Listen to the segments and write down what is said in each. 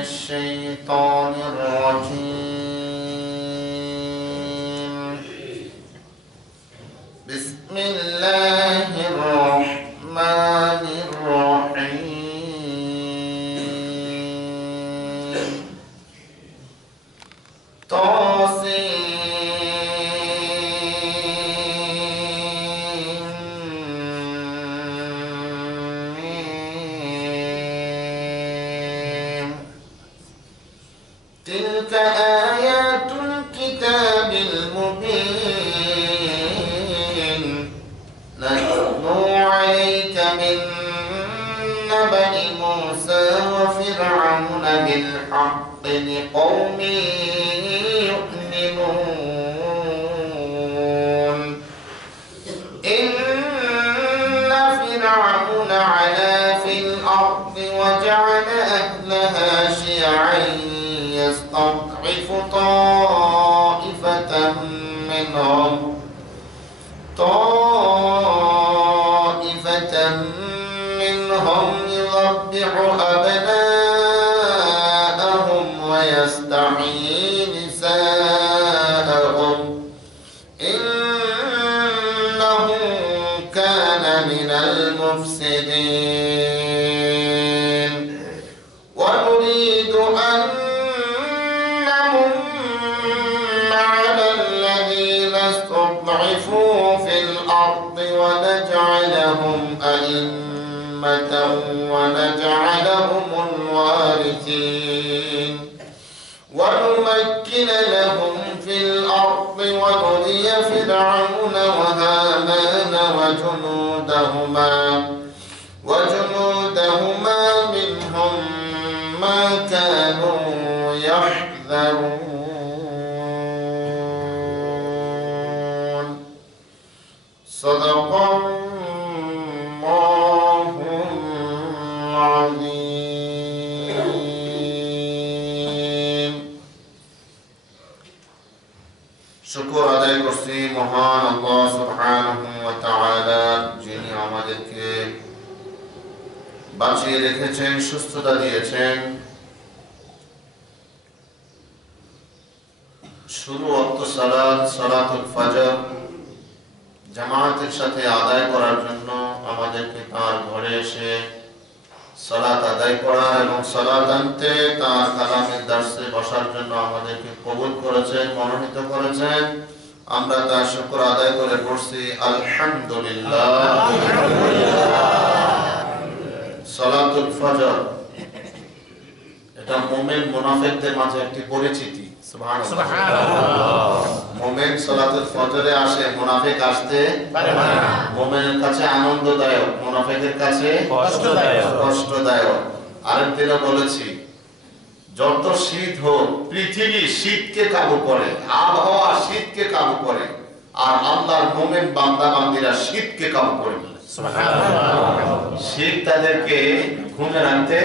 الشيطان الرجيم بسم الله الرحمن الرحيم تلك آيات الكتاب المبين نتلو عليك من نبأ موسى وفرعون بالحق لقوم يؤمنون إن فرعون علا في الأرض وجعل أهلها شيعا يستضعف طائفة منهم يذبح أبناءهم ويستحيي نساءهم إنه كان من المفسدين ونريد أن على الذين استضعفوا في الأرض ونجعلهم أئمة ونجعلهم الوارثين ونمكن لهم في الأرض ونري فرعون وهامان وجنودهما منهم ما كانوا يحذرون صدق الله العظيم শুকর আদায় করছি মহান আল্লাহ সুবহানাহু ওয়া তাআলা যিনি আমাদেরকে বাঁচিয়ে রেখেছেন, সুস্থতা দিয়েছেন। শুরু ওয়াক্ত সালাত সালাতুল ফজর জামাতের সাথে আদায় করার জন্য আমাদেরকে তার ঘরে এসে সালাত আদায় করা এবং সালাত আনতে তার কালামের দার্সে বসার জন্য আমাদেরকে কবুল করেছেন, মনোনীত করেছেন। আমরা তার শুকর আদায় করে পড়ছি আলহামদুলিল্লাহ। সালাতুল ফজর এটা মুমিন মুনাফিকদের মাঝে একটি পরিচিতি। মুমিন সালাতুল ফজরে আসে, মুনাফিক আসতে পারে না। মুমিনের কাছে আনন্দদায়ক, মুনাফিকের কাছে কষ্টদায়ক। আরেকদিনও বলেছি, যত শীত হোক পৃথিবী শীতকে কাবু করে, আবহাওয়া শীতকে কাবু করে, আর আল্লাহর মুমিন বান্দা বান্দীরা শীতকে কাবু করে ফেলে। শীত তাদেরকে ঘুমে রাখতে,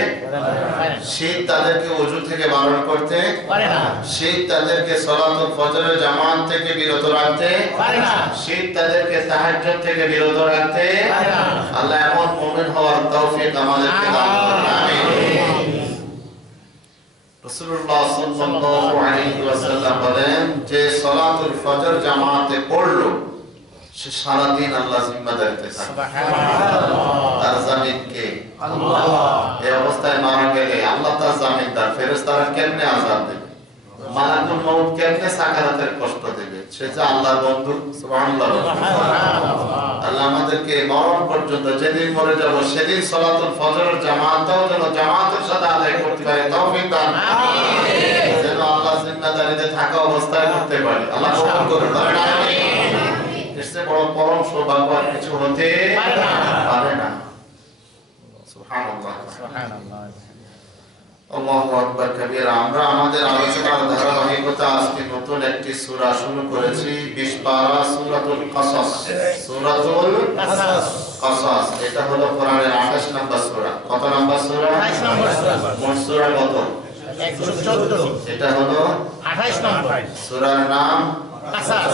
শীত তাদেরকে ওযু থেকে বারণ করতে পারে না, শীত তাদেরকে সালাতুল ফজরের জামাত থেকে বিরত রাখতে পারে না, শীত তাদেরকে তাহাজ্জুদ থেকে বিরত রাখতে পারে না। আল্লাহ এমন মুমিন হওয়ার তৌফিক আমাদেরকে দান করুন, আমিন। রাসূলুল্লাহ সাল্লাল্লাহু আলাইহি ওয়াসাল্লাম বলেন, যে সালাতুল ফজর জামাতে পড়লো সে সারা দিন আল্লাহ জিম্মাদারিতে থাকে। সুবহানাল্লাহ। তার জামিন কে? আল্লাহ। এই অবস্থায় মারা গেলে আল্লাহ তার জামিনদার। ফেরেশতারা কেমনে আযাব দেবে, মালাকুল মউত কেমনে সাকারাতের কষ্ট দেবে, সে যে আল্লাহর বন্ধু। সুবহানাল্লাহ। আল্লাহ আমাদেরকে মরণ পর্যন্ত, যেদিন মরে যাব সেদিন সালাতুল ফজরের জামাতটাও যেন জামাতের সাথে আদায় করতে পারে, তৌফিক দান আমিন। যেন আল্লাহ জিম্মাদারিতে থাকা অবস্থায় করতে পারে, আল্লাহ কবুল করুন, আমিন। इससे बड़ा परम सौभाग्य কিছু হতে পারে না। সুবহানাল্লাহ, সুবহানাল্লাহ, আল্লাহু আকবার কবীরা। আমরা আমাদের আলোচনার ধারাবাহিকতা আজকে নতুন একটি সূরা শুরু করেছি, 20 পারা সূরাতুল কাসাস। সূরাতুল কাসাস এটা হলো কোরআনের 28 নম্বর সূরা। কত নম্বর সূরা? 28 নম্বর সূরা। মোট সূরা কত? 114। এটা হলো 28 নম্বর সূরার নাম কাসাস,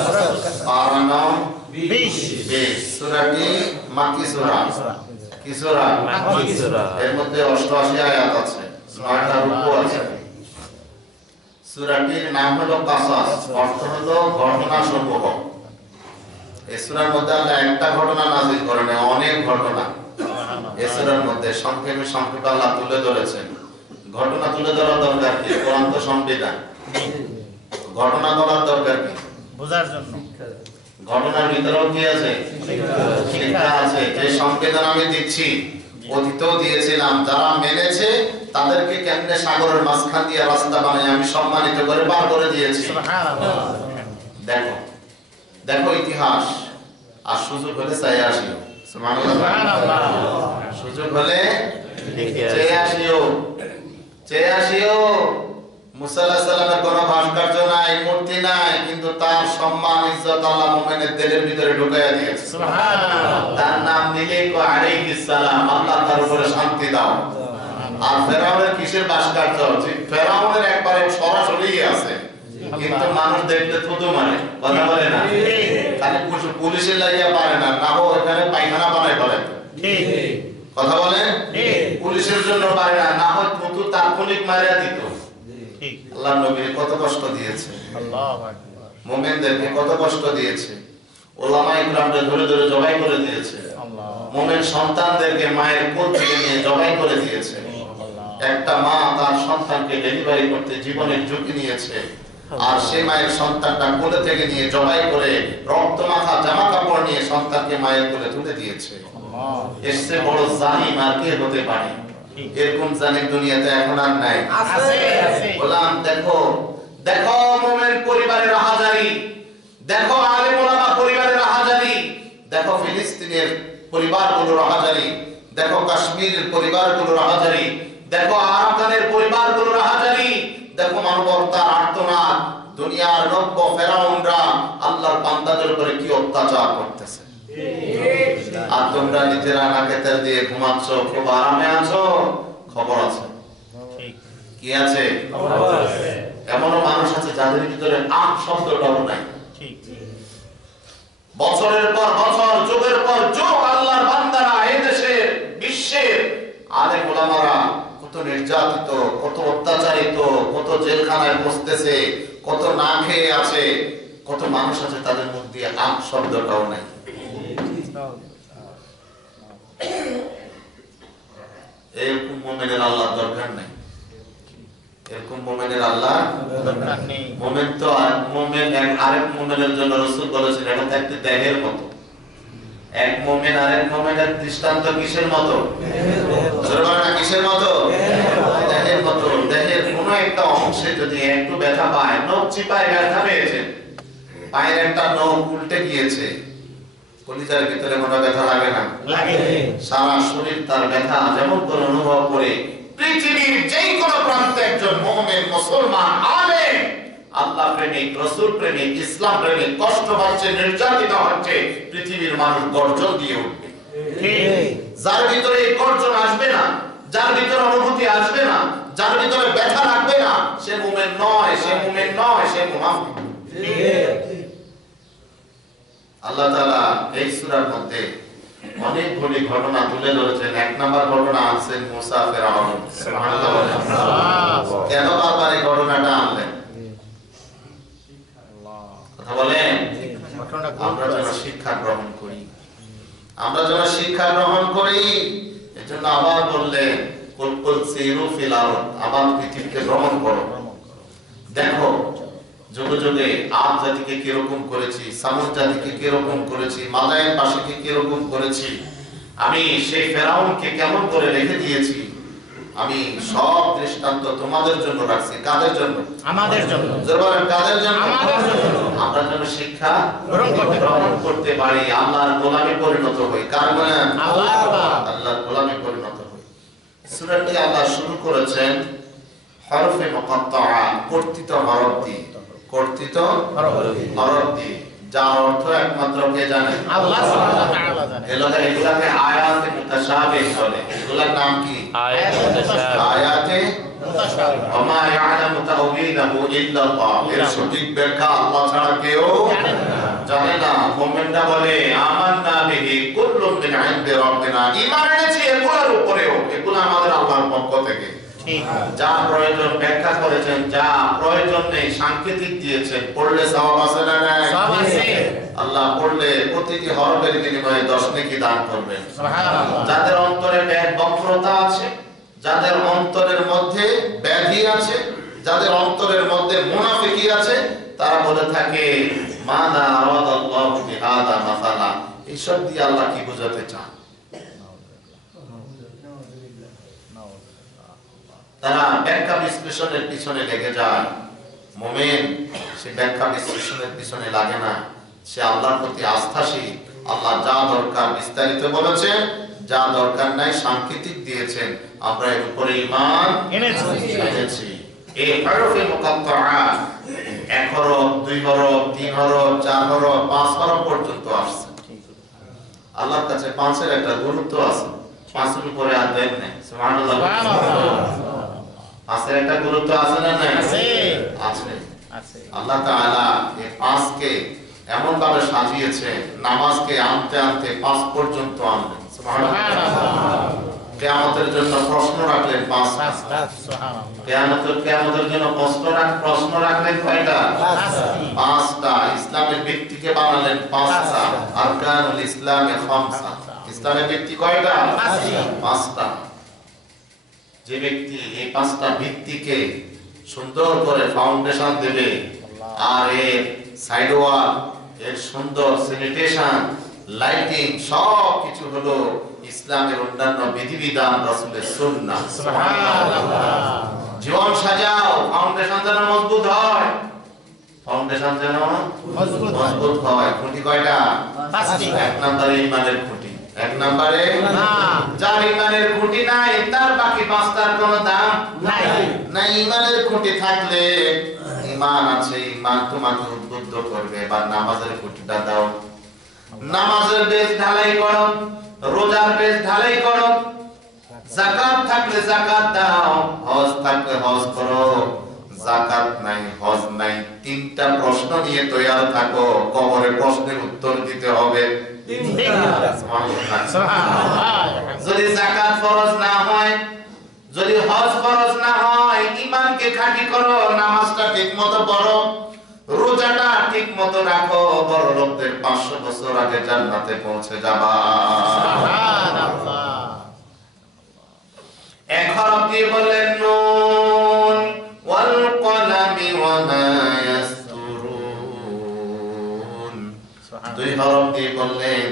পারা নাম 20। সূরাটি মাক্কি সূরা। কি সূরা? মাক্কি সূরা। এর মধ্যে 88 আয়াত আছে। 9টা রুকু আছে। সূরাটির নাম হলো কাসাস, অর্থ হলো ঘটনা সমূহ। এই সূরার মধ্যে আল্লাহ একটা ঘটনা নাযিল করেন, অনেক ঘটনা এই সূরার মধ্যে সংক্ষেপে আল্লাহ তুলে ধরেছেন। ঘটনা তুলে ধরার দরকার কি? কোরআন তো সংবিধান, ঘটনা বলার দরকার কি? বোঝার জন্য। ঘটনার ভিতরেও কি আছে? শিক্ষা আছে। যে সংবিধান আমি দিচ্ছি, অতীতেও দিয়েছিলাম, যারা মেনেছে তাদেরকে কেমনে সাগরের মাঝখান দিয়ে রাস্তা বানিয়ে আমি সম্মানিত করে পার করে দিয়েছি। দেখো দেখো ইতিহাস। আর সুযোগ হলে চাই আসিও, সুবহানাল্লাহ, সুযোগ হলে চেয়ে আসিও, চেয়ে আসিও। মুসা আলাইহিস সালামের কোনো ভাস্কর্য নাই, মূর্তি নাই, কিন্তু তার সম্মান ইজ্জত আল্লাহ মুমিনের দিলের ভিতরে ঢুকাইয়া দিয়েছে। সুবহানাল্লাহ। তার নাম নিলেই কো আলাইহিস সালাম, আল্লাহ তার উপরে শান্তি দাও। আর ফেরাউনের কিসের ভাস্কর্য? ফেরাউনের একবারে সরাসরি আছে, কিন্তু মানুষ দেখলে থুতু মারে, কথা বলে না। খালি পুলিশের লাগিয়া পারে না, না হো এখানে পায়খানা বানাই বলে, কথা বলে। পুলিশের জন্য পারে না, না হয় থুতু তাৎক্ষণিক মারিয়া দিত। আল্লাহ নবীকে কত কষ্ট দিয়েছে, আল্লাহু আকবার। মুমিনদেরকে কত কষ্ট দিয়েছে, ওলামায়ে কিরামকে ধরে ধরে জবাই করে দিয়েছে। মুমিন সন্তানদেরকে মায়ের কোল থেকে নিয়ে জবাই করে দিয়েছে। একটা মা তার সন্তানকে ডেলিভারি করতে জীবনের ঝুঁকি নিয়েছে, আর সেই মায়ের সন্তানটা কোলে থেকে নিয়ে জবাই করে রক্ত মাখা জামা কাপড় নিয়ে সন্তানকে মায়ের কোলে তুলে দিয়েছে। এর চেয়ে বড় জালিম আর কে হতে পারে? এরকম জালিম দুনিয়াতে এখন আর নাই, আছে। বললাম দেখো দেখো মুমিন পরিবারের হাজারি, দেখো আলেম ওলামা পরিবারের হাজারি, দেখো ফিলিস্তিনের পরিবারগুলোর হাজারি, দেখো কাশ্মীরের পরিবারগুলোর হাজারি, দেখো আরাকানের পরিবারগুলোর হাজারি, দেখো মানবতার আর্তনাদ। দুনিয়ার নব্য ফেরাউনরা আল্লাহর বান্দাদের উপরে কি অত্যাচার করতেছে, আর তোমরা নিজেরা নাকে তেল দিয়ে ঘুমাচ্ছ, খুব আরামে আছো। খবর আছে, কি আছে? এমনও মানুষ আছে যাদের ভিতরে আখ শব্দটাও নাই। বছরের পর বছর, যুগের পর যুগ আল্লাহর বান্দারা এই দেশের বিশ্বের আলেম ওলামারা কত নির্যাতিত, কত অত্যাচারিত, কত জেলখানায় বসতেছে, কত না খেয়ে আছে, কত মানুষ আছে তাদের মুখ দিয়ে আখ শব্দটাও নাই। এরকম মুমিনের আল্লাহর দরকার নেই, এরকম মুমিনের আল্লাহ দরকার নেই। মুমিন তো মুমিন আরেক মুমিনের জন্য রাসূল বলেছেন এটা তো একটা দেহের মতো। এক মুমিন আরেক মুমিনের দৃষ্টান্ত কিসের মতো? জোরে কিসের মতো? দেহের মতো। দেহের কোনো একটা অংশে যদি একটু ব্যথা পায়, নখ চিপায় ব্যথা পেয়েছে, পায়ের একটা নখ উল্টে গিয়েছে, কলিজার ভিতরে কোনো ব্যথা লাগে না? লাগে। সারা শরীর তার ব্যথা যেমন করে অনুভব করে। পৃথিবীর যেই কোনো প্রান্তে একজন মুমিন মুসলমান আলেম আল্লাহ প্রেমিক, রাসূল প্রেমিক, ইসলাম প্রেমিক কষ্ট পাচ্ছে, নির্যাতিত হচ্ছে, পৃথিবীর মানুষ গর্জন দিয়ে উঠবে। যার ভিতরে এই গর্জন আসবে না, যার ভিতরে অনুভূতি আসবে না, যার ভিতরে ব্যথা লাগবে না, সে মুমিন নয়, সে মুমিন নয়, সে মুনাফিক। আল্লাহ তাআলা এই সূরার মধ্যে অনেকগুলি ঘটনা তুলে ধরেছেন। এক নাম্বার ঘটনা আনছেন মুসা ফেরাউন। সুবহানাল্লাহ। কেন বারবার এই ঘটনাটা আনলেন? কথা বলেন। আমরা যেন শিক্ষা গ্রহণ করি, আমরা যেন শিক্ষা গ্রহণ করি। এজন্য আবার বললেন কুল সিরু ফিল আরদ, আবার পৃথিবীতে ভ্রমণ করো। দেখো যুগে যুগে আদ জাতিকে কিরকম করেছি, সামুদ জাতিকে কিরকম করেছি, মাদায়েন পাশিকে কিরকম করেছি, আমি সেই ফেরাউনকে কেমন করে রেখে দিয়েছি। আমি সব দৃষ্টান্ত তোমাদের জন্য রাখছি। কাদের জন্য? আমাদের জন্য। জোরে কাদের জন্য? আমাদের জন্য। আমরা যেন শিক্ষা গ্রহণ করতে পারি, আল্লাহর গোলামে পরিণত হই। কার গোলাম? আল্লাহর গোলামে পরিণত হই। সূরাটি আল্লাহ শুরু করেছেন হরফে মুকাত্তাআ, কর্তিত হরফ দিয়ে। কর্তিত হরফ দিয়ে, যার অর্থ একমাত্র কে জানে? আল্লাহ সুবহানাহু ওয়া তাআলা জানে। এগুলাকে আয়াতে মুতাশাবিহ বলে। এগুলার নাম কি? আয়াতে মুতাশাবিহ। আয়াতে মুতাশাবিহ। ওয়া মা ইয়ালামু তাওয়িলাহু ইল্লাল্লাহ। এর সঠিক ব্যাখ্যা আল্লাহ ছাড়া কেউ জানে না। মুমিনরা বলে আমান্না বিহি কুল্লুম মিন ইনদি রাব্বিনা, ঈমান এনেছি এগুলোর উপরেও, এগুলো আমাদের আল্লাহর পক্ষ থেকে। যা প্রয়োজন ব্যাখ্যা করেছেন, যা প্রয়োজন নেই সাংকেতিক দিয়েছেন। পড়লে সওয়াব আছে না নাই? সওয়াব আছে। আল্লাহ পড়লে প্রতিটি হরফের বিনিময়ে 10 নেকি দান করবেন। সুবহানাল্লাহ। যাদের অন্তরে বক্রতা আছে, যাদের অন্তরের মধ্যে ব্যাধি আছে, যাদের অন্তরের মধ্যে মুনাফিকি আছে, তারা বলে থাকে মাযা আরাদাল্লাহু বিহাদা মাসালা, এইসব দিয়ে আল্লাহ কি বোঝাতে চান। তারা ব্যাখ্যা বিশ্লেষণের পিছনে লেগে যায়। মুমিন সে ব্যাখ্যা বিশ্লেষণের পিছনে লাগে না, সে আল্লাহর প্রতি আস্থাশীল। আল্লাহ যা দরকার বিস্তারিত বলেছেন, যা দরকার নাই সাংকেতিক দিয়েছেন, আমরা এর উপরে ঈমান এনেছি। এই হরফে মুকাত্তাআ 1 হরফ, 2 হরফ, 3 হরফ, 4 হরফ, 5 হরফ পর্যন্ত আসছে। আল্লাহর কাছে 5-এর একটা গুরুত্ব আছে, 5-এর উপরে আর দেন নাই। সুবহানাল্লাহ। 5-এর একটা গুরুত্ব আছে না নাই? আছে। আল্লাহ তাআলা এই 5কে এমন ভাবে সাজিয়েছে, নামাজকে আনতে আনতে 5 পর্যন্ত আনলেন। সুবহানাল্লাহ। কিয়ামতের জন্য প্রশ্ন রাখলেন 5টা। সুবহানাল্লাহ। কিয়ামতের জন্য প্রশ্ন রাখলেন কয়টা? 5টা। ইসলামের ভিত্তিকে বানালেন 5টা। আরকানুল ইসলামে 5টা। ইসলামের ভিত্তি কয়টা? 5টা। যে ব্যক্তি এই 5টা ভিত্তিকে সুন্দর করে ফাউন্ডেশন দেবে, আর এর সাইড ওয়াল, এর সুন্দর স্যানিটেশন, লাইটিং সব কিছু হলো ইসলামের অন্যান্য বিধিবিধান, রাসূলের সুন্নাহ। সুবহানাল্লাহ। জীবন সাজাও, ফাউন্ডেশন যেন মজবুত হয়। ফাউন্ডেশন যেন মজবুত হয়। খুঁটি কয়টা? 5টি। 1 নম্বরে ঈমানের খুঁটি। 1 নম্বরে যার ঈমানের খুঁটি নাই, তার বাকি 5টার কোনো দাম নাই। না, ঈমানের খুঁটি থাকলে ঈমান আছে, ঈমান তোমাকে উদ্বুদ্ধ করবে। এবার নামাজের খুঁটিটা দাও। নামাজের বেজ ঢালাই করো, রোজার বেজ ঢালাই করো, যাকাত থাকলে যাকাত দাও, হজ থাকলে হজ করো। যাকাত নাই, হজ নাই, 3টা প্রশ্ন নিয়ে তৈয়ার থাকো। কবরে প্রশ্নের উত্তর দিতে হবে। যদি যাকাত ফরজ না হয়, যদি হজ ফরজ না হয়, ঈমানকে খাঁটি করো, নামাজটা ঠিকমতো পড়ো, রোজাটা ঠিকমতো রাখো, বড় লোকদের 500 বছর আগে জান্নাতে পৌঁছে যাবা। সুবহানাল্লাহ। 1 হরফ দিয়ে বললেন নুন ওয়াল কলামি ওয়া মা ইয়াসতুরুন। 2 হরফ দিয়ে বললেন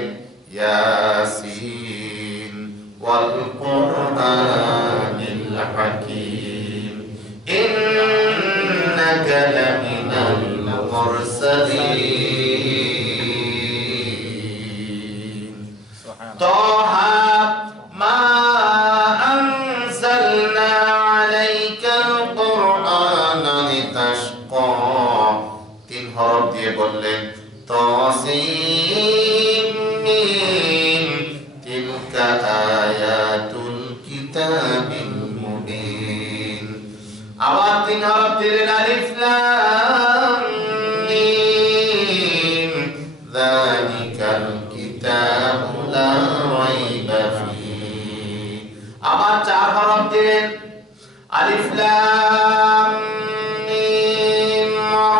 ইয়াসিন ওয়াল কুরআনিল হাকীম ইন্নাকা লামিনাল মুরসালিন। তাহা মা আনজালনা আলাইকাল কুরআনা লিতাশকা। 3 হরফ দিয়ে বললেন তাসিম মিম তিলকা আয়াতুল কিতাবিল মুবিন। আবার 3 হরফ দিলেন আলিফ লাম মিম যালিকাল কিতাবু লা রাইবা ফীহি। আবার 4 হরফ দিলেন আলিফ লাম মিম রা।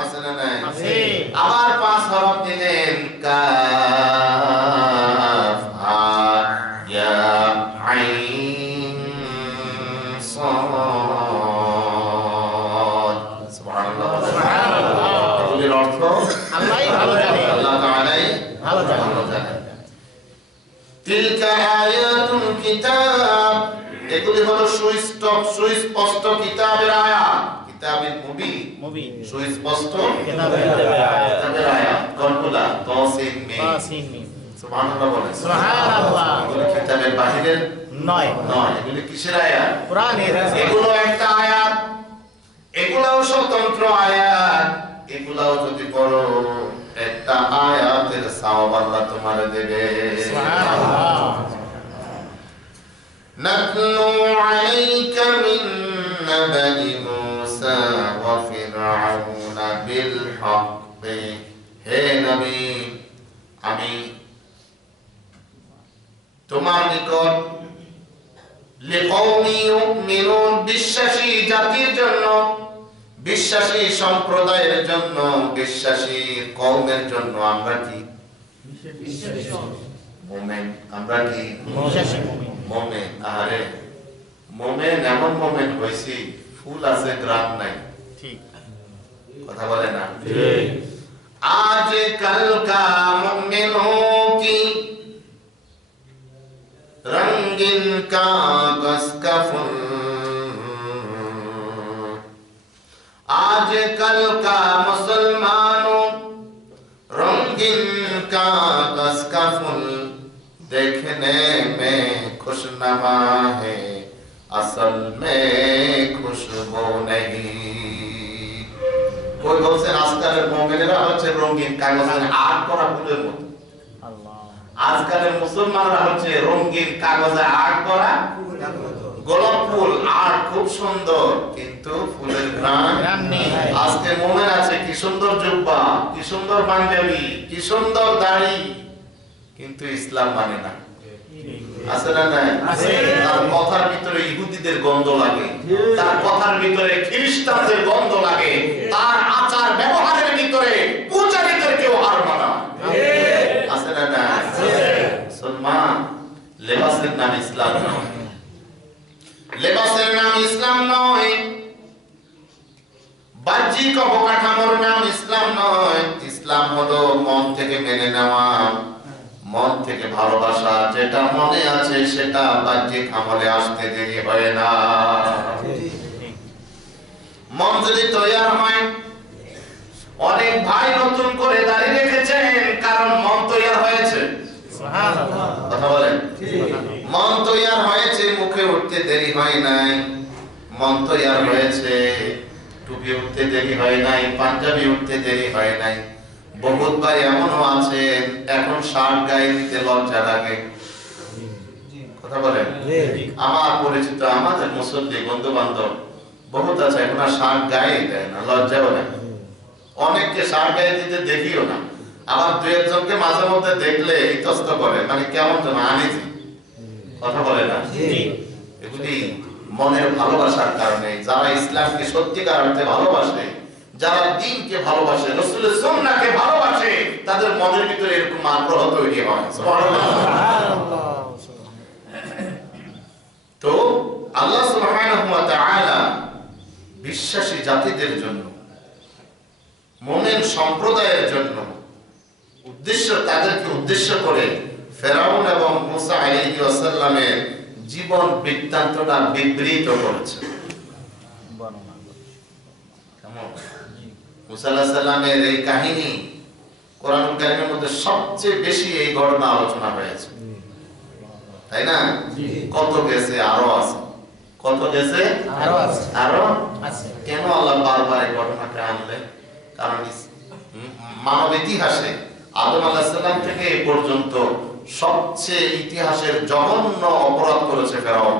আছে না নাই? আছে। আবার 5 হরফ দিলেন কাফ হা ইয়া আইন সাদ। সুবহানাল্লাহ। এগুলির অর্থ আল্লাহই ভালো জানে, আল্লাহ তাআলাই ভালো জানে। তিলকা আয়াতুল কিতাব, এগুলি হলো সুস্পষ্ট কিতাবের আয়াত। কিতাবের মুবিন, সুস্পষ্ট কিতাবের আয়াত। কোনগুলা? তাসিন মিম। সুবহানাল্লাহ বলেন। সুবহানাল্লাহ। এগুলি কিতাবের বাহিরের নয়। এগুলি কিসের আয়াত? কোরআনের। এগুলো একটা আয়াত, এগুলাও স্বতন্ত্র আয়াত। এগুলাও যদি পড়ো, একটা আয়াতের সওয়াব আল্লাহ তোমার দেবে। সুবহানাল্লাহ। নাতলু আলাইকা মিন নাবাই মূসা ওয়া ফিরআউনা বিল হক। হে নবী, আমি তোমার নিকট লিকওমি ইউমিনুন জাতির জন্য, বিশ্বাসী সম্প্রদায়ের জন্য, বিশ্বাসী কওমের জন্য আমরা কি মুমিন? আমরা কি মুমিন? আরে মুমিন এমন মুমিন হইছি ফুল আছে গ্রাম নাই, ঠিক কথা বলে না? আজ কল কা মুমিনোं की रंगीन कागज का फूल, आजकल का मुसलमानों रंगीन कागज का फूल, देखने में खुशनुमा है असल में खुशबू नहीं। कोई বলছে আজকালের মুমিনেরা হচ্ছে রঙিন কাগজের আর্ট করা ফুলের মতো, আজকালের মুসলমানরা হচ্ছে রঙিন কাগজে আর্ট করা গোলাপ ফুল। আর্ট খুব সুন্দর কিন্তু ফুলের ঘ্রাণ নেই। আজকে মুমিন আছে কি সুন্দর জুব্বা, কি সুন্দর পাঞ্জাবি, কি সুন্দর দাড়ি, কিন্তু ইসলাম মানে না। আছে না নাই? তার কথার ভিতরে ইহুদিদের গন্ধ লাগে, তার কথার ভিতরে খ্রিস্টানদের গন্ধ লাগে, তার আচার ব্যবহারের ভিতরে পূজারীদেরকেও হার মানা। আছে না নাই? মুসলমান লেবাসের নাম ইসলাম নয়, লেবাসের নাম ইসলাম নয়, বাহ্যিক অবকাঠামোর নাম ইসলাম নয়। ইসলাম হলো মন থেকে মেনে নেওয়া, মন থেকে ভালোবাসা, যেটা মনে আছে সেটা বাহ্যিক আমলে আসতে দেরি হয় না। মন যদি তৈরি হয়, অনেক ভাই নতুন করে দাঁড়িয়ে রেখেছেন কারণ মন তৈরি হয়েছে। কথা বলেন, মন তৈরি হয়েছে, মুখে উঠতে দেরি হয় নাই। মন তৈরি হয়েছে, টুপি উঠতে দেরি হয় নাই, পাঞ্জাবি উঠতে দেরি হয় নাই। বহুত ভাই এমনও আছেন এখন শার্ট গায়ে দিতে লজ্জা লাগে। কথা বলেন, আমার পরিচিত আমাদের মুসল্লি বন্ধু বান্ধব বহুত আছে এখন আর শার্ট গায়ে দেয় না, লজ্জাও নেই। অনেককে শার্ট গায়ে দিতে দেখিও না, আবার দু একজনকে মাঝে মধ্যে দেখলে ইতস্ত করে, মানে কেমন যেন আনিজি। কথা বলে না, এগুলি মনের ভালোবাসার কারণে। যারা ইসলামকে সত্যিকার অর্থে ভালোবাসে, যারা দ্বীনকে ভালোবাসে, রাসূলের সুন্নাহকে ভালোবাসে, তাদের মনের ভিতরে এরকম আগ্রহ তৈরি হয়। সুবহানাল্লাহ। তো আল্লাহ সুবহানাহু ওয়া তাআলা বিশ্বাসী জাতিদের জন্য, মুমিন সম্প্রদায়ের জন্য উদ্দেশ্য, তাদেরকে উদ্দেশ্য করে ফেরাউন এবং মুসা আলাইহিস সালামের জীবন বৃত্তান্তটা বিবৃত করেছে। মুসা আলাইহিস সালামের এই কাহিনী কোরআনুল কারীমের মধ্যে সবচেয়ে বেশি এই ঘটনা আলোচনা হয়েছে, তাই না? কত গেছে, আরো আছে। কত গেছে, আরো আছে। কেন আল্লাহ বারবার এই ঘটনাকে আনলেন? কারণ মানব ইতিহাসে আদম আলাইহিস সালাম থেকে এই পর্যন্ত সবচেয়ে ইতিহাসের জঘন্য অপরাধ করেছে ফেরাউন।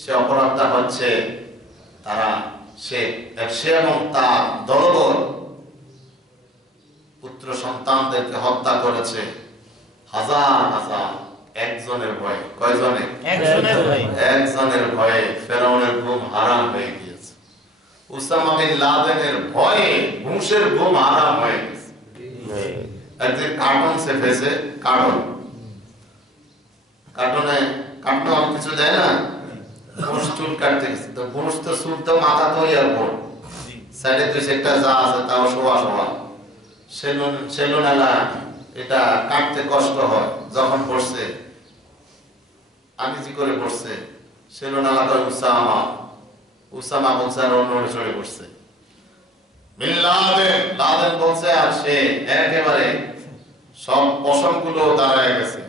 সে অপরাধটা হচ্ছে সে এবং তার দলবল পুত্র সন্তানদেরকে হত্যা করেছে হাজার হাজার, একজনের ভয়ে। কয়জনের? একজনের ভয়ে ফেরাউনের ঘুম হারাম হয়ে গিয়েছে। উসামা বিন লাদেনের ভয়ে ঘুষের ঘুম হারাম হয়ে গেছে। একদিন কার্টুন সে ফেসে, কার্টুনে অনেক কিছু দেয় না, ঘুষ চুল কাটতে গেছে, তো ঘুষ তো চুল তো মাথা তো ইয়ার পর সাইডে দুই একটা যা আছে তাও শোয়া সেলুনালা এটা কাটতে কষ্ট হয়। যখন পড়ছে আনিজি করে পড়ছে, সেলুনালা করে উসামা বলছে আর অন্য চড়ে পড়ছে। লাদেন বলছে আর সে একেবারে সব পশমগুলো দাঁড়ায় গেছে।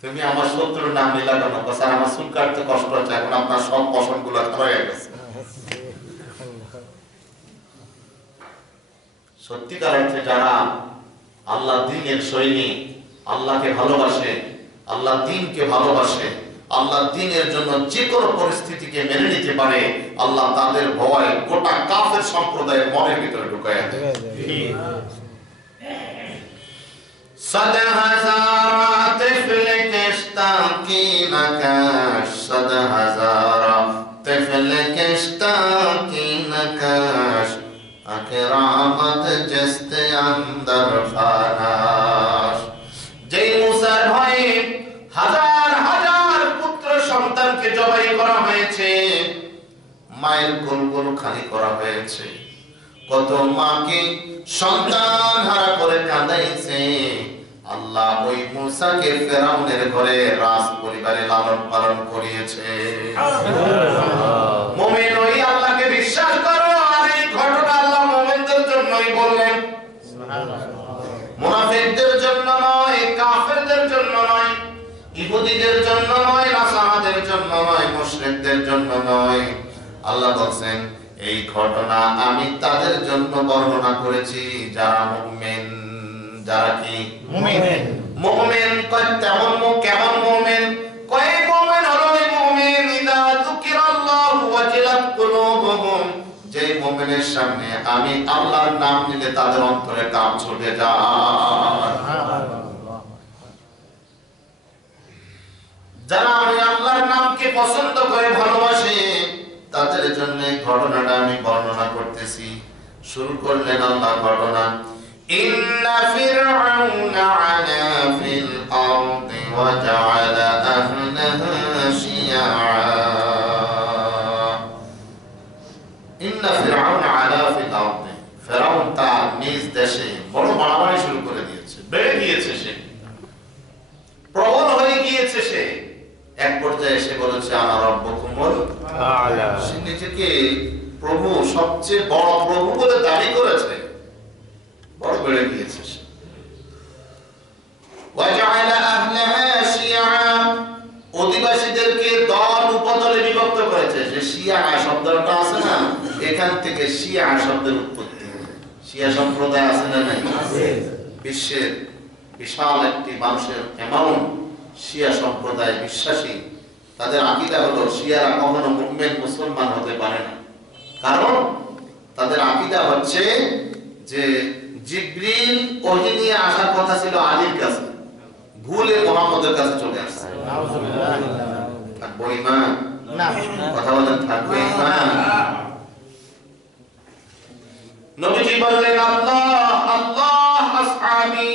তুমি আমার শত্রুর নাম নিলা কেন? স্যার আমার চুল কাটতে কষ্ট হচ্ছে, এখন আপনার সব পশমগুলো দাঁড়ায় গেছে। সত্যিকার অর্থে যারা আল্লাহ দ্বীনের সৈনিক, আল্লাহকে ভালোবাসে, আল্লাহ দ্বীনকে ভালোবাসে, আল্লাহ দ্বীনের জন্য যে কোনো পরিস্থিতিকে মেনে নিতে পারে, আল্লাহ তাদের ভয় গোটা কাফের সম্প্রদায়ের মনের ভিতরে ঢুকায় দেয়। صد هزار طفل کشتم کی نکش، صد হয়েছে, মায়ের কোলগুলো খালি করা হয়েছে, কত মাকে সন্তান হারা করে কাঁদাইছে। আল্লাহ ওই মুসাকে ফেরাউনের ঘরে রাজ পরিবারে লালন পালন করিয়েছে। মুমিন ওই আল্লাহকে বিশ্বাস করো। আর এই ঘটনা আল্লাহ মুমিনদের জন্যই বললেন, মুনাফিকদের জন্য নয়, কাফেরদের জন্য নয়, ইহুদিদের জন্য নয়, নাসারাদের জন্য নয়, মুশরিকদের জন্য নয়। আল্লাহ বলেন এই ঘটনা আমি তাদের জন্য বর্ণনা করেছি যারা মুমিন। যারা কি মুমিন? মুমিন কয় কেমন মুমিন? কয় মুমিন হলো ওই মুমিন ইদা যুকিরাল্লাহু ওয়াজিলাত কুলুবুহুম, যে মুমিনের সামনে আমি আল্লাহর নাম নিলে তাদের অন্তরে কাঁপ ছুটে যায়। যারা আমি আল্লাহর নামকে পছন্দ করে ভালোবাসে তাদের জন্য ঘটনাটা আমি বর্ণনা করতেছি। শুরু করলেন আল্লাহ ঘটনা, ইন্না ফিরআউনা আলা ফিল আরদি ওয়া জাআলা আহলাহা শিয়া। ইন্না ফিরআউনা আলা ফিল আরদি, ফিরআউন তার নিজ দেশে বড় বাড়াবাড়ি শুরু করে দিয়েছে, বেড়ে গিয়েছে, সে প্রবল হয়ে গিয়েছে। সে এক পর্যায়ে এসে বলেছে আনা রাব্বুকুমুল আ'লা, সে নিজেকে প্রভু, সবচেয়ে বড় প্রভু বলে দাবি করেছে, বড় বেড়ে গিয়েছে সে। ওয়াজআলা আহলাহা শিয়া, অধিবাসীদেরকে দল উপদলে বিভক্ত করেছে। যে শিয়া শব্দটা আছে না, এখান থেকে শিয়া শব্দের উৎপত্তি। শিয়া সম্প্রদায় আছে না নাই? বিশ্বের বিশাল একটি মানুষের অ্যামাউন্ট শিয়া সম্প্রদায় বিশ্বাসী। তাদের আকীদা হলো শিয়ারা কখনো মুমিন মুসলমান হতে পারে না। কারণ তাদের আকীদা হচ্ছে যে জিবরিল ওহী নিয়ে আসার কথা ছিল আলীর কাছে, ভুলে মুহাম্মদের কাছে চলে আসছে। নাউযুবিল্লাহ। থাকবে ঈমান? না। কথা বলেন, থাকবে ঈমান? নবীজি বললেন আল্লাহ আল্লাহ আসহাবি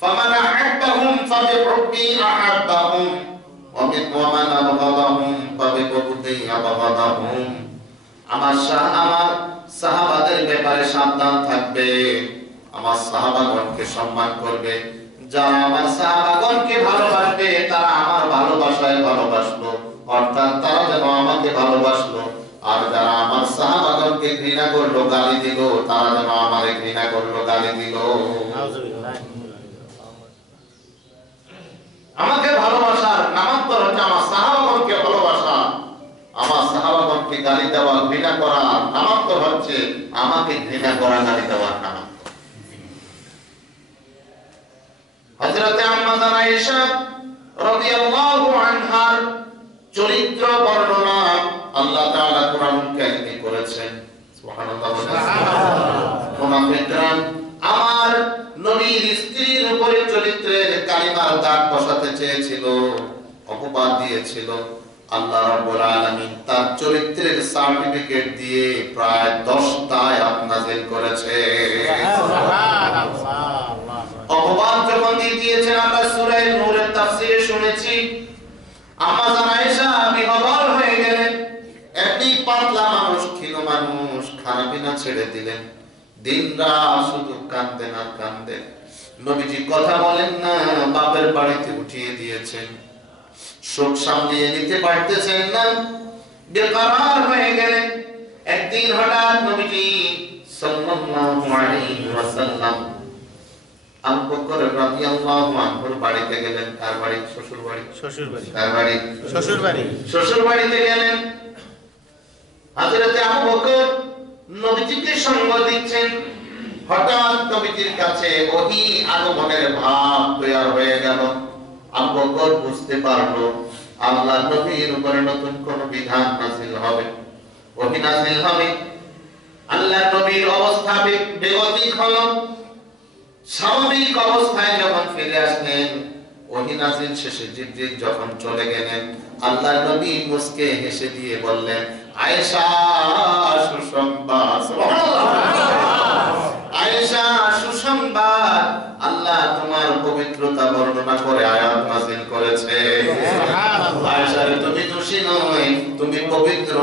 ফামান আহাব্বাহুম ফাবিহুব্বি আহাব্বাহুম ওয়া মান আবগাদাহুম ফাবিবুগদি আবগাদাহুম। আমার সাহাবাদের ব্যাপারে সাবধান থাকবে, আমার সাহাবাগণকে সম্মান করবে। যারা আমার সাহাবাগণকে ভালোবাসবে তারা আমার ভালোবাসায় ভালোবাসলো, অর্থাৎ তারা যেন আমাকে ভালোবাসলো। আর যারা আমার সাহাবাগণকে ঘৃণা করলো, গালি দিল, তারা যেন আমারে ঘৃণা করলো, গালি দিল। আমাকে ভালোবাসার নামান্তর হচ্ছে আমার সাহাবাগণকে ভালোবাসা। আমার সাহাবাগণকে গালি দেওয়া, ঘৃণা করা নামান্তর হচ্ছে আমাকে ঘৃণা করা, গালি দেওয়ার নামান্তর। হযরতে আম্মা আয়েশা রাদিয়াল্লাহু আনহার চরিত্র বর্ণনা আল্লাহ তাআলা কোরআনুল কারীমে করেছেন। সুবহানাল্লাহ। মুনাফিকরা আমার নবীর স্ত্রীর উপরে চরিত্রের কালিমার দাগ বসাতে চেয়েছিল, অপবাদ দিয়েছিল। আল্লাহ রাব্বুল আলামিন তার চরিত্রের সার্টিফিকেট দিয়ে প্রায় 10টা আয়াত নাযিল করেছে। সুবহানাল্লাহ। অপবাদ যখন দিয়েছেন আমরা সূরা নূরের তাফসীরে শুনেছি, আম্মা আয়েশা বিহ্বল হয়ে গেলেন। এমনি পাতলা মানুষ, ক্ষীণ মানুষ, খানা পিনা ছেড়ে দিলেন, দিনরাত শুধু কাঁদতেন আর কাঁদতেন। নবীজি কথা বলেন না, বাপের বাড়িতে উঠিয়ে দিয়েছেন, শোক সামলিয়ে নিতে পারতেছেন না, বেকরার হয়ে গেলেন। একদিন হঠাৎ নবীজি সাল্লাল্লাহু আলাইহি ওয়াসাল্লাম আবু বকর রাদিয়াল্লাহু আনহুর বাড়িতে গেলেন। তার বাড়ি শ্বশুর বাড়ি, তার বাড়ি শ্বশুর বাড়িতে গেলেন। হযরতে আবু বকর নবীজিকে সঙ্গ দিচ্ছেন। হঠাৎ নবীজির কাছে ওহী আগমনের ভাব তৈরি হয়ে গেল। আবু বকর বুঝতে পারলো আল্লাহ নবীর উপরে নতুন কোন বিধান নাযিল হবে, ওহী নাযিল হবে। আল্লাহ নবীর অবস্থা বেগতিক হলো। স্বাভাবিক অবস্থায় যখন ফিরে আসলেন, ওহী নাযিল শেষে জিবরিল যখন চলে গেলেন, আল্লাহ নবী মুস্কে হেসে দিয়ে বললেন, আয়েশা সুসংবাদ। সুবহানাল্লাহ। আয়েশা সুসংবাদ, আল্লাহ তোমার পবিত্রতা বর্ণনা করে আয়াত নাযিল করেছে। সুবহানাল্লাহ। আয়েশা তুমি দোষী নয়, তুমি পবিত্র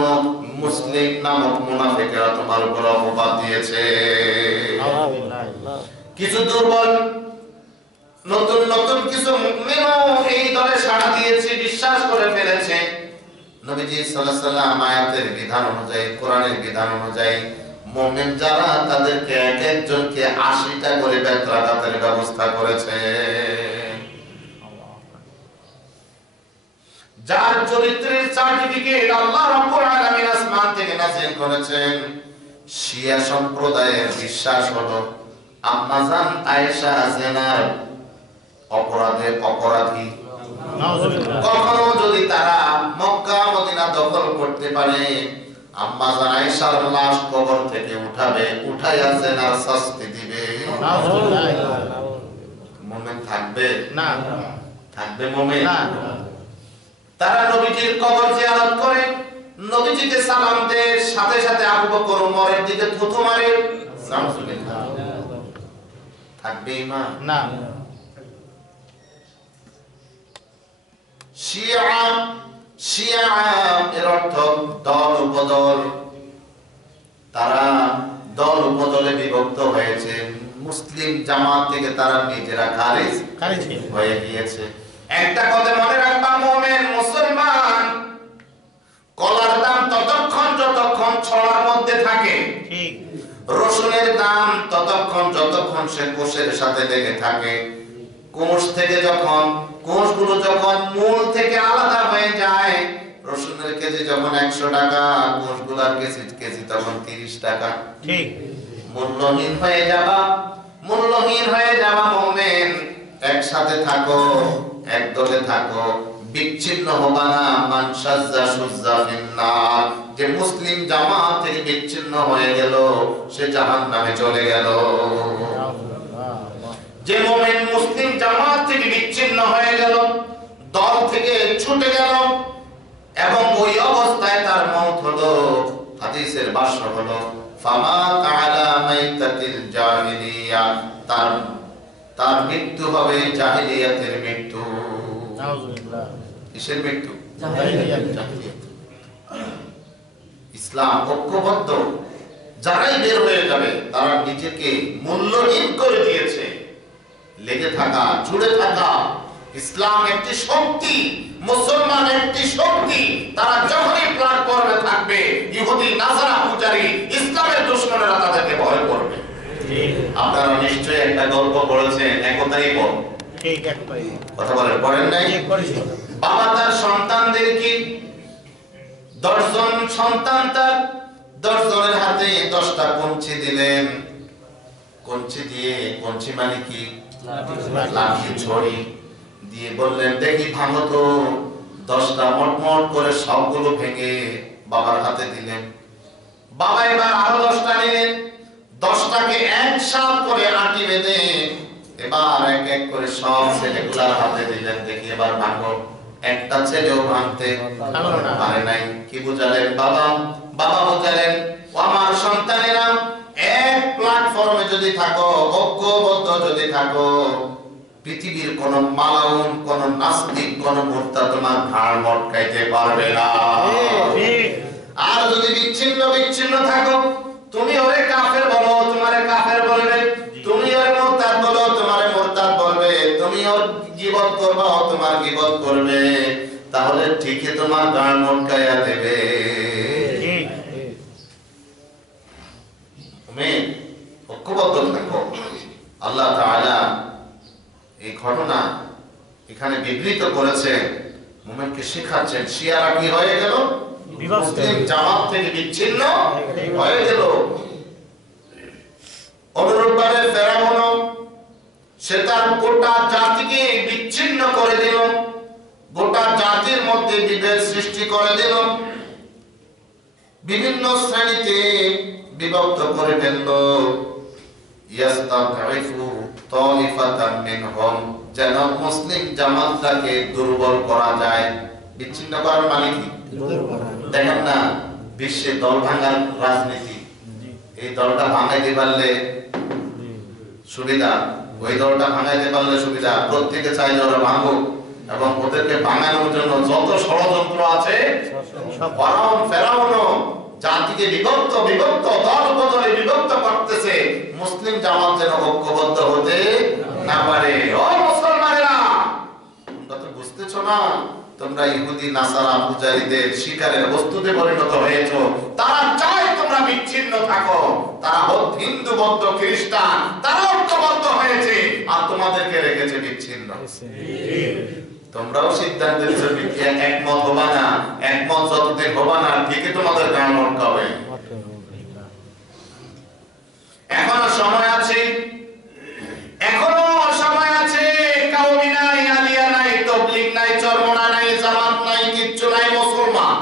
মুসলিম নামক মুনাফিকরা তোমার উপর অপবাদ দিয়েছে। কিছু দুর্বল নতুন নতুন কিছু মুমিনও এই দলে সাড়া দিয়েছে, বিশ্বাস করে ফেলেছে। নবীজি সাল্লাল্লাহু আলাইহি ওয়াসাল্লাম আয়াতের বিধান অনুযায়ী, কোরআনের বিধান অনুযায়ী মুমিন যারা তাদেরকে এক একজনকে 80টা করে বেত্রাঘাতের ব্যবস্থা করেছে। যার চরিত্রের সার্টিফিকেট আল্লাহ রাব্বুল আলামিন আসমান থেকে নাযিল করেছেন। শিয়া সম্প্রদায়ের বিশ্বাস হলো আম্মা জান আয়েশা জিনার অপরাধী। কখনো যদি তারা মক্কা মদিনা দখল করতে পারে, আম্মা জান আয়েশার লাশ কবর থেকে উঠাবে, উঠাইয়া জিনার শাস্তি দিবে। মুমিন থাকবে না? থাকবে মুমিন না। তারা নবীজির কবর জিয়ারত করে, নবীজিকে সালাম দেয়, সাথে সাথে আবু বকর ওমরের দিকে থুতু মারে। থাকবে ঈমান? না। শিয়া এর অর্থ দল উপদল। তারা দল উপদলে বিভক্ত হয়েছে। মুসলিম জামাত থেকে তারা নিজেরা খারিজ হয়ে গিয়েছে। একটা কথা মনে রাখবা, মুমিন মুসলমান কলার দাম ততক্ষণ যতক্ষণ ছড়ার মধ্যে থাকে, ঠিক রসুনের দাম ততক্ষণ যতক্ষণ সে কোষের সাথে লেগে থাকে। কোষ থেকে যখন কোষগুলো যখন মূল থেকে আলাদা হয়ে যায়, রসুনের কেজি যখন 100 টাকা, কোষগুলোর কেজি তখন 30 টাকা। ঠিক মূল্যহীন হয়ে যাবা মুমিন। একসাথে থাকো, এক দলে থাকো, বিচ্ছিন্ন হবা না। মান শাজ্জা শুজ্জা ফিন্নার। যে মুসলিম জামাত থেকে বিচ্ছিন্ন হয়ে গেল, সে জাহান্নামে চলে গেল। যে মুমিন মুসলিম জামাত থেকে বিচ্ছিন্ন হয়ে গেল, দল থেকে ছুটে গেল, এবং ওই অবস্থায় তার মওত হলো, হাদিসের ভাষ্য হলো ফামাত আলা মাইতাতিল জাহিলিয়া, তার মৃত্যু হবে জাহিলিয়াতের মৃত্যু। নাউযুবিল্লাহ। কিসের মৃত্যু? জাহিলিয়াত। ইসলাম ঐক্যবদ্ধ। যারাই বের হয়ে যাবে তারা নিজেকে মূল্যহীন করে দিয়েছে। লেগে থাকা, জুড়ে থাকা। ইসলাম একটি শক্তি, মুসলমান একটি শক্তি। তারা যখনই প্ল্যাটফর্মে থাকবে, ইহুদি নাসারা পূজারী ইসলামের দুশমনেরা তাদেরকে ভয় করবে। আপনারা নিশ্চয়ই একটা গল্প পড়েছেন, একতাই পড়। ঠিক একটাই কথা বলেন, পড়েন নাই? বাবা তার সন্তানদেরকে 10 জন সন্তান, তার 10 জনের হাতে 10টা কঞ্চি দিলেন। কঞ্চি দিয়ে, কঞ্চি মানে কি? লাঠি, ছড়ি দিয়ে বললেন, দেখি ভাঙো তো। 10টা মটমট করে সবগুলো ভেঙে বাবার হাতে দিলেন। বাবা এবার আরো 10টা নিলেন। 10টাকে একসাথ করে আঁটি বেঁধে এবার এক এক করে সব ছেলেগুলার হাতে দিলেন, দেখি এবার ভাঙো। একটা ছেলেও ভাঙতে পারে নাই। কি বুঝালেন বাবা? বাবা বুঝালেন, আমার সন্তানেরা এক প্ল্যাটফর্মে যদি থাকো, ঐক্যবদ্ধ যদি থাকো, পৃথিবীর কোন মালাউন, কোন নাস্তিক, কোন মুর্তা তোমার ঘাড় মটকাইতে পারবে না। আর যদি বিচ্ছিন্ন থাকো, তুমি ওরে কাফের বলো, তোমারে কাফের বলবে। তুমি ওরে মুরতাদ বলো, তোমারে মুরতাদ বলবে। তুমি ওর গীবত করবা, ও তোমার গীবত করবে। তাহলে ঠিকই তোমার ঘাড় মটকাইয়া দেবে। মুমিন ঐক্যবদ্ধ থাকো। আল্লাহ তাআলা এই ঘটনা এখানে বিবৃত করেছে, মুমিনকে শেখাচ্ছেন। শিয়ারা কি হয়ে গেল? মুসলিম জামাত থেকে বিচ্ছিন্ন হয়ে গেল। অনুরূপভাবে ফেরাউন, সে তার গোটা জাতিকে বিচ্ছিন্ন করে দিল, গোটা জাতির মধ্যে বিভেদ সৃষ্টি করে দিল, বিভিন্ন শ্রেণীতে বিভক্ত করে ফেলল। ইয়াস্তাদঈফু তাইফাতাম মিনহুম, যেন মুসলিম জামাতটাকে দুর্বল করা যায়। বিচ্ছিন্ন করার মানে কি? দেখেন না, বিশ্বে দল ভাঙার রাজনীতি। এই দলটা ভাঙাইতে পারলে সুবিধা, ওই দলটা ভাঙাইতে পারলে সুবিধা। প্রত্যেকে চাইলে ওরা ভাঙুক, এবং ওদেরকে ভাঙানোর জন্য যত ষড়যন্ত্র আছে ফেরাউনও জাতিকে বিভক্ত বিভক্ত দল বদলে বিভক্ত করতেছে, মুসলিম জামাত যেন ঐক্যবদ্ধ হতে না পারে। ও মুসলমানেরা, তোমরা তো বুঝতেছো না, তোমরা ইহুদি নাসারা পূজারীদের শিকারের বস্তুতে পরিণত হয়েছো। তারা চায় তোমরা বিচ্ছিন্ন থাকো। তারা হিন্দু বৌদ্ধ খ্রিস্টান, তারা ঐক্যবদ্ধ হয়েছে আর তোমাদেরকে রেখেছে বিচ্ছিন্ন। তোমরাও সিদ্ধান্তের একমত হবা না, একমত যতদিন হবা না ঠিকই তোমাদের গান মত হবে। এখনো সময় আছে, এখনো সময় আছে। কাউমি নাই, আলিয়া নাই, তাবলীগ নাই, চরমনা নাই, জামাত নাই, কিচ্ছু নাই, মুসলমান।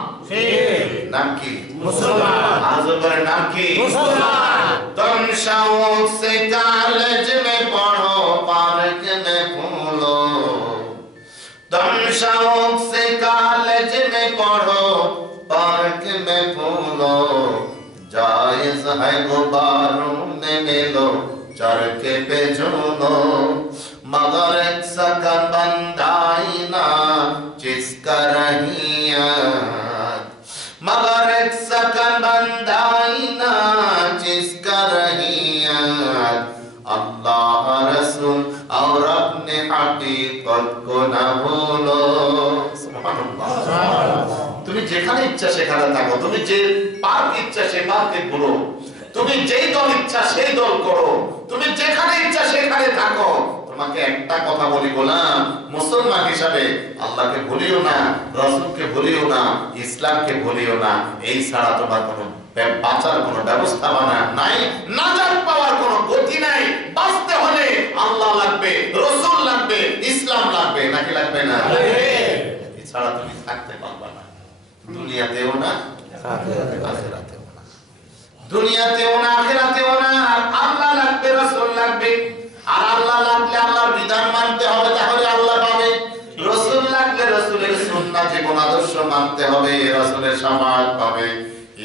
নাম কি? মুসলমান। আজবের নাম কি? মুসলমান। তুম শৌক সে কলেজ মে পড়ো, পার্ক মে ফুলো। तुम शौक से कॉलेज में पढ़ो, पार्क में फूलो। जायज है गुब्बारों में मिलो, चरखे पे झूलो। मगर एक सकन बंदाई ना जिसका रहियत, मगर एक सकन बंदाई ना जिसका रहियत। अल्लाह रसूल और अपने हकीकत को न भूलो। তুমি যেখানে ইচ্ছা সেখানে থাকো, তুমি যে পার্ক ইচ্ছা সে পার্কে ঘুরো, তুমি যেই দল ইচ্ছা সেই দল করো, তুমি যেখানে ইচ্ছা সেখানে থাকো। তোমাকে একটা কথা বলি গোলাম, মুসলমান হিসাবে আল্লাহকে ভুলিও না, রাসূলকে ভুলিও না, ইসলামকে ভুলিও না। এই ছাড়া তোমার কোনো বাঁচার কোনো ব্যবস্থা নাই, নাজাত পাওয়ার কোনো গতি নাই। বাঁচতে হলে আল্লাহ লাগবে, রাসূল লাগবে, ইসলাম লাগবে, নাকি লাগবে না? এছাড়া তুমি থাকতে পারবে না, দুনিয়াতেও না আখিরাতেও না। দুনিয়াতেও না আখিরাতেও না। আল্লাহ লাগবে, রাসূল লাগবে। আর আল্লাহ লাগলে আল্লাহর বিধান মানতে হবে, তাহলে আল্লাহ পাবে। রাসূল লাগলে রাসূলের সুন্নাহ জীবন আদর্শ মানতে হবে, রাসূলের শাফাআত পাবে।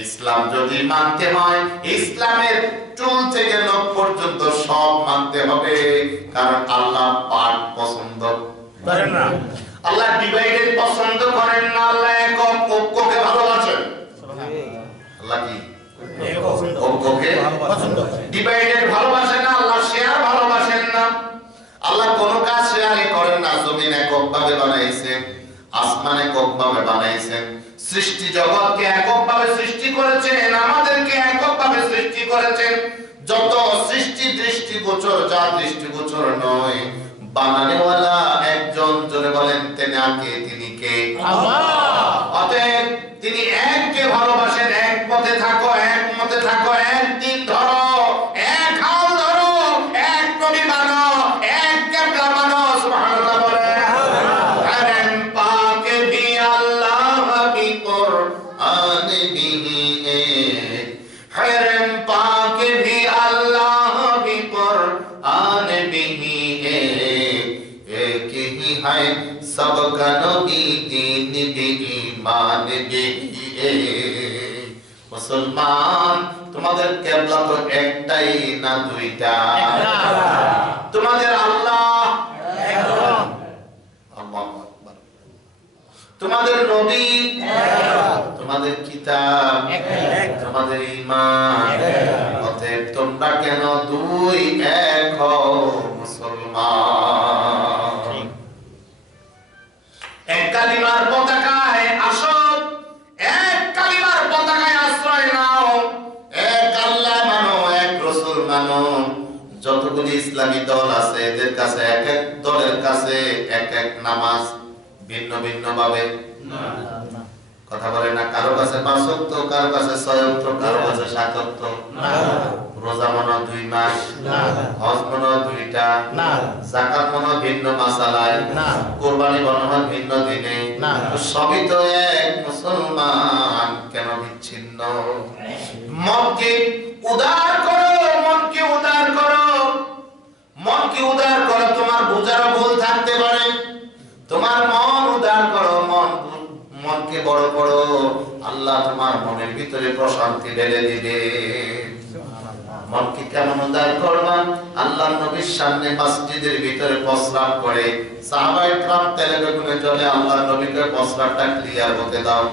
ইসলাম যদি মানতে হয়, ইসলামের চুল থেকে নখ পর্যন্ত সব মানতে হবে। কারণ আল্লাহ পার্ট পছন্দ করেন না, আল্লাহ ডিভাইডেড পছন্দ করেন না, আল্লাহ একক ঐক্যকে ভালোবাসেন। আল্লাহ কি ঐক্যকে পছন্দ করেন, ডিভাইডেড ভালোবাসেন না, আল্লাহ শেয়ার ভালোবাসেন না। আল্লাহ কোন কাজ শেয়ারে করেন না। জমিন এককভাবে বানাইছেন, আসমান এককভাবে বানাইছেন, সৃষ্টি জগৎকে এককভাবে সৃষ্টি করেছেন, আমাদেরকে এককভাবে সৃষ্টি করেছেন। যত সৃষ্টি দৃষ্টিগোচর, যা দৃষ্টিগোচর নয়, বানানেওয়ালা একজন। জোরে বলেন তিনি কে? আল্লাহ। অতএব তিনি এককে ভালোবাসেন। এক পথে থাকো, এক মতে থাকো, এক দিন ধরো, এক হাল ধরো, এক নবী মানো, এক কিবলা মানো। সুবহানাল্লাহ বলে। হারাম পাক ভি আল্লাহ ভি কুরআন বিহি এক, হারাম পাক ভি আল্লাহ ভি কুরআন বিহি এক, এক হি है सबका नबी दीन भी ईमान भी एक। মুসলমান, তোমাদের কিবলা তো একটাই না দুইটা? তোমাদের আল্লাহ একজন, আল্লাহু আকবার। তোমাদের নবী এক, তোমাদের কিতাব এক, তোমাদের ঈমান এক। অতএব তোমরা কেন দুই এক হও মুসলমান? এক কালিমার পতাকায় আসো, এক কালিমার পতাকায় আশ্রয় নাও, এক আল্লাহ মানো, এক রাসূল মানো। যতগুলি ইসলামী দল আছে এদের কাছে এক এক দলের কাছে এক এক নামাজ ভিন্ন ভিন্ন ভাবে। কথা বলে না? কারো কাছে 5 ওয়াক্ত, কারো কাছে 6 ওয়াক্ত, কারো কাছে 7 ওয়াক্ত। রোজা মনে 2 মাস, হজ মনে 2টা, যাকাত মনে ভিন্ন মাসালায়, কুরবানি মনে হয় ভিন্ন দিনে। সবই তো এক মুসলমান, কেন বিচ্ছিন্ন? মনকে উদার করো, মনকে উদার করো, মনকে উদার করো। তোমার বোঝার ভুল থাকতে পারে, তোমার মন উদার করো, মনকে বড় করো। আল্লাহ তোমার মনের ভিতরে প্রশান্তি ঢেলে দিবে। মনকে কেমন উদার করবা? আল্লাহর নবীর সামনে মসজিদের ভিতরে প্রস্রাব করে সাহাবায়ে کرام তেলে বেগুনে চলে আল্লাহর নবীকে প্রস্রাবটা ক্লিয়ার হতে দাও,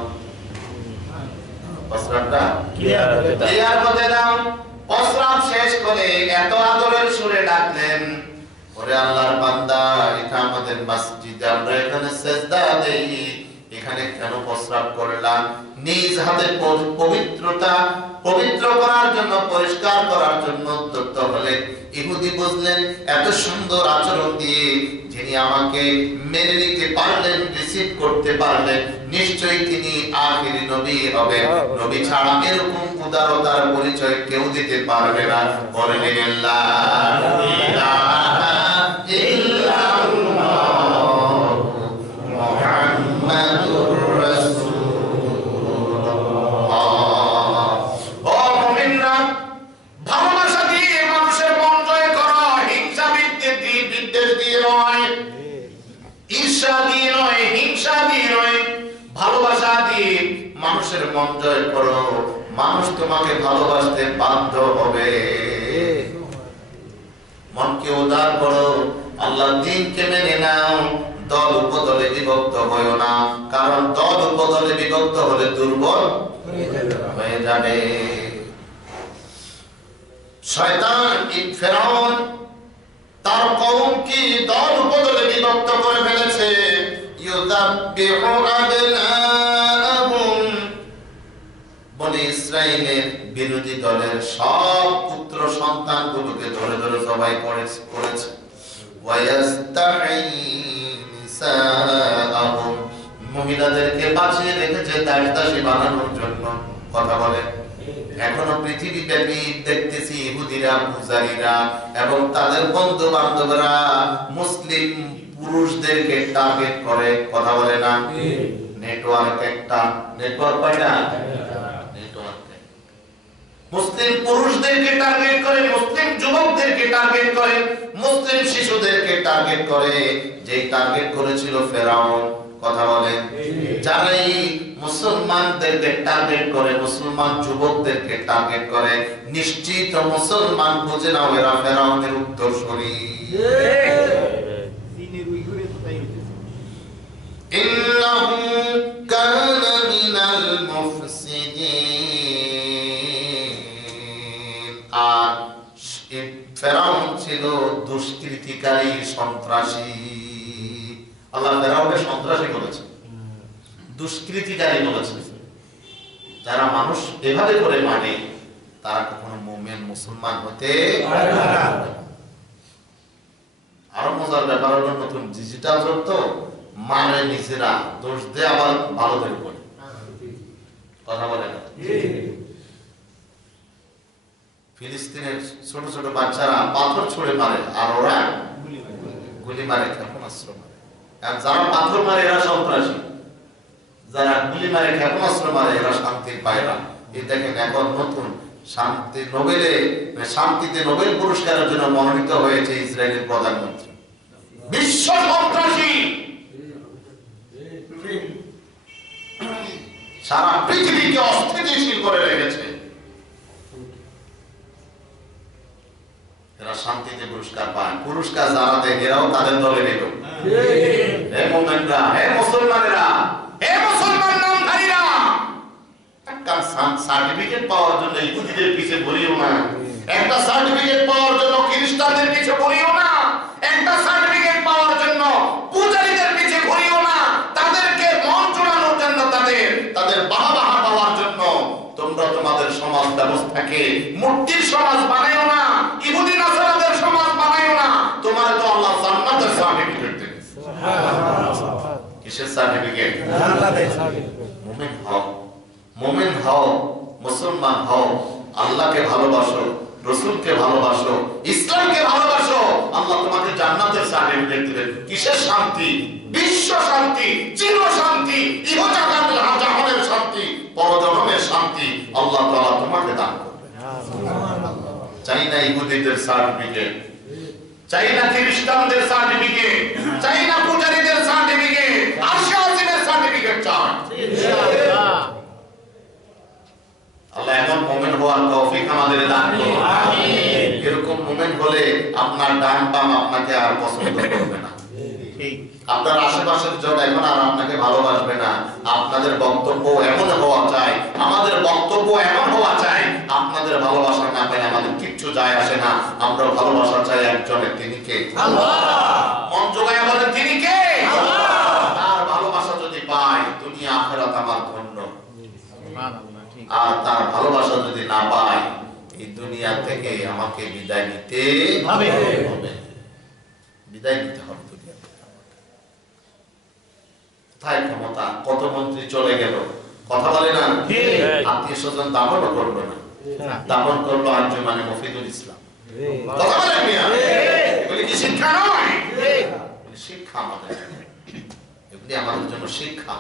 প্রস্রাবটা ক্লিয়ার হতে দাও। প্রস্রাব শেষ করে এত আদরের সুরে ডাকলেন, ওরে আল্লাহর বান্দা, এটা আমাদের মসজিদ, আমরা এখানে সিজদা দেই, এখানে কেন প্রস্রাব করলাম? নিজ হাতে পবিত্রতা পবিত্র করার জন্য, পরিষ্কার করার জন্য উদ্যত হলেন। ইহুদি বুঝলেন এত সুন্দর আচরণ দিয়ে যিনি আমাকে মেনে নিতে পারলেন, রিসিভ করতে পারলেন, নিশ্চয়ই তিনি আখিরি নবী হবেন। নবী ছাড়া এরকম উদারতার পরিচয় কেউ দিতে পারবে না। বলেন লা ইলাহা ইল্লাল্লাহ মুহাম্মাদুর রাসূলুল্লাহ। ও মুমিনরা, ভালোবাসা দিয়ে মানুষের মন জয় করো, হিংসা বিদ্বেষ দিয়ে নয়, ঈর্ষা দিয়ে নয়, হিংসা দিয়ে নয়, ভালোবাসা দিয়ে মানুষের মন জয় করো, মানুষ তোমাকে ভালোবাসতে বাধ্য হবে। মনকে উদার করো, আল্লাহর দ্বীনকে মেনে নাও, দল উপদলে বিভক্ত হয়ো না, কারণ দল উপদলে বিভক্ত হলে দুর্বল হয়ে যাবে। শয়তান ফেরাউন তার কওমকে দল উপদলে বিভক্ত করে ফেলেছে। ইউযাব্বিহু আবনাআহুম, বনি ইসরাইলের বিরোধী দলের সব পুত্র সন্তানগুলোকে ধরে ধরে জবাই করেছে। ওয়ায়াস্তাহি নিসাআহুম, মহিলাদেরকে বাঁচিয়ে রেখেছে দাসী বানানোর জন্য। কথা বলে এখনো পৃথিবী ব্যাপী দেখতেছি ইহুদিরা, পূজারীরা এবং তাদের বন্ধু বান্ধবরা মুসলিম পুরুষদেরকে টার্গেট করে। কথা বলে না? নেটওয়ার্ক একটা, নেটওয়ার্ক কয়টা? মুসলিম পুরুষদেরকে টার্গেট করে, মুসলিম যুবকদেরকে টার্গেট করে, মুসলিম শিশুদেরকে টার্গেট করে, যেই টার্গেট করেছিল ফেরাউন। কথা বলেন, যারাই মুসলমানদেরকে টার্গেট করে, মুসলমান যুবকদেরকে টার্গেট করে, নিশ্চিত মুসলমান বুঝে নাও এরা ফেরাউনের উত্তরসূরি। ইন্নাহু কানা মিনাল মুফসিদিন, আর ফেরাউন ছিল দুষ্কৃতিকারী, সন্ত্রাসী। আল্লাহ ফেরাউনকে সন্ত্রাসী বলেছে, দুষ্কৃতিকারী বলেছে। যারা মানুষ এভাবে করে মানে তারা কখনো মুমিন মুসলমান হতে পারে না। আরো মজার ব্যাপার হলো, নতুন ডিজিটাল যুগ তো, মানে নিজেরা দোষ দেয় আবার ভালোদের উপরে। কথা বলে না? ফিলিস্তিনের ছোট ছোট বাচ্চারা পাথর ছুড়ে মারে, আর ওরা গুলি মারে, ক্ষেপণাস্ত্র মারে। যারা পাথর মারে এরা সন্ত্রাসী, যারা গুলি মারে, ক্ষেপণাস্ত্র মারে, এরা শান্তি পায় না। এই দেখেন এখন নতুন শান্তিতে নোবেল পুরস্কারের জন্য মনোনীত হয়েছে ইসরায়েলের প্রধানমন্ত্রী। বিশ্ব সন্ত্রাসী, সারা পৃথিবীকে অস্থিতিশীল করে রেখেছে। এরা শান্তিতে পুরস্কার পায়, পুরস্কার যারা দেয় এরাও তাদের দলে নিল। হে মুমিনরা, হে মুসলমানেরা, হে মুসলমান নামধারীরা, একটা সার্টিফিকেট পাওয়ার জন্য ইহুদিদের পিছে পড়িও না, একটা সার্টিফিকেট পাওয়ার জন্য খ্রিস্টানদের পিছে পড়িও না, একটা সার্টিফিকেট পাওয়ার জন্য পূজারীদের পিছে পড়িও না, তাদেরকে মন চড়ানোর জন্য, তাদের বাহবাহ পাওয়ার জন্য তোমরা তোমাদের সমাজ ব্যবস্থাকে মূর্তির সমাজ বানাইও না, ইহুদি নাসারাদের সমাজ বানাইও না। তোমার তো আল্লাহ জান্নাতের সার্টিফিকেট দেবে। সুবহানাল্লাহ। কিসের সার্টিফিকেট? জান্নাতের সার্টিফিকেট। মুমিন হও, মুমিন হও, মুসলমান হও, আল্লাহকে ভালোবাসো, রাসূলকে ভালোবাসো, ইসলামকে ভালোবাসো, আল্লাহ তোমাকে জান্নাতের সার্টিফিকেট দিবেন। কিসের শান্তি? বিশ্ব শান্তি, চির শান্তি, ইহজাগতের জাহানের শান্তি, পরজন্মের শান্তি আল্লাহ তাআলা তোমাকে দান করবেন। সুবহানাল্লাহ। চাই না ইহুদিদের সার্টিফিকেট, চাই না খ্রিস্টানদের সার্টিফিকেট, চাই না পূজারীদের সার্টিফিকেট, আরশে আজিমের সার্টিফিকেট চাই ইনশাআল্লাহ। আল্লাহ এমন মুমিন হওয়ার তৌফিক আমাদের দান করুন। আমিন। আপনার ডান বাম আপনাকে আর পছন্দ করবে না, আপনার আশেপাশের জন এখন আর আপনাকে ভালোবাসবে না। আপনাদের বক্তব্য এমন হওয়া চাই, আমাদের বক্তব্য এমন হওয়া চাই, আপনাদের ভালোবাসা না পাই আমাদের কিচ্ছু যায় আসে না। আমরা ভালোবাসা চাই একজনের, তিনি কে? আল্লাহ। মন জোগায় বলেন তিনি কে? আল্লাহ। তার ভালোবাসা যদি পাই দুনিয়া আখিরাত আমার ধন্য, আর তার ভালোবাসা যদি না পাই এই দুনিয়া থেকে আমাকে বিদায় নিতে হবে। বিদায় নিতে হবে দুনিয়া থেকে। কোথায় ক্ষমতা, কত মন্ত্রী চলে গেল, কথা বলে না, আত্মীয় স্বজন দাফন করলো না, দাফন করলো আঞ্জুমানে মফিদুল ইসলাম, কথা বলেন মিয়া, এগুলি কি শিক্ষা নয়? শিক্ষা আমাদের জন্য, এগুলি আমাদের জন্য শিক্ষা।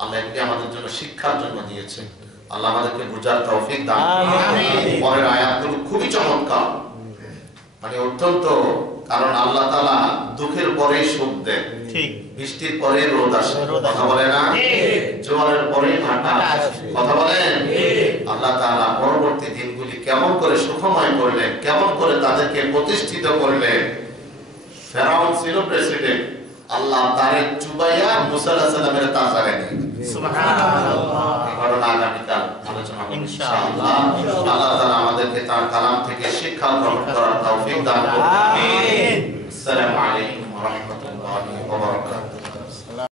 আল্লাহ এগুলি আমাদের জন্য শিক্ষার জন্য দিয়েছেন। আল্লাহ আমাদেরকে বুঝার তৌফিক দান করুন। পরের আয়াতগুলো খুবই চমৎকার, মানে অত্যন্ত, কারণ আল্লাহ তাআলা দুঃখের পরে সুখ দেন, ঠিক বৃষ্টির পরে রোদ আসে, কথা বলে না, জোয়ারের পরে ভাটা আসে, কথা বলেন। আল্লাহ তাআলা পরবর্তী দিনগুলি কেমন করে সুখময় করলেন, কেমন করে তাদেরকে প্রতিষ্ঠিত করলেন। ফেরাউন ছিল প্রেসিডেন্ট, আল্লাহ তারে চুবাইয়া মুসা আলাইহিস সালামের তাজ লাগাই দিলেন। সুবহানাল্লাহ। ঘটনা আগামীকাল আলোচনা করব ইনশাআল্লাহ। আল্লাহ তাআলা আমাদেরকে তার কালাম থেকে শিক্ষা গ্রহণ করার তৌফিক দান করুন। আমিন। আসসালামু আলাইকুম ওয়া রাহমাতুল্লাহি ওয়া বারাকাতুহু।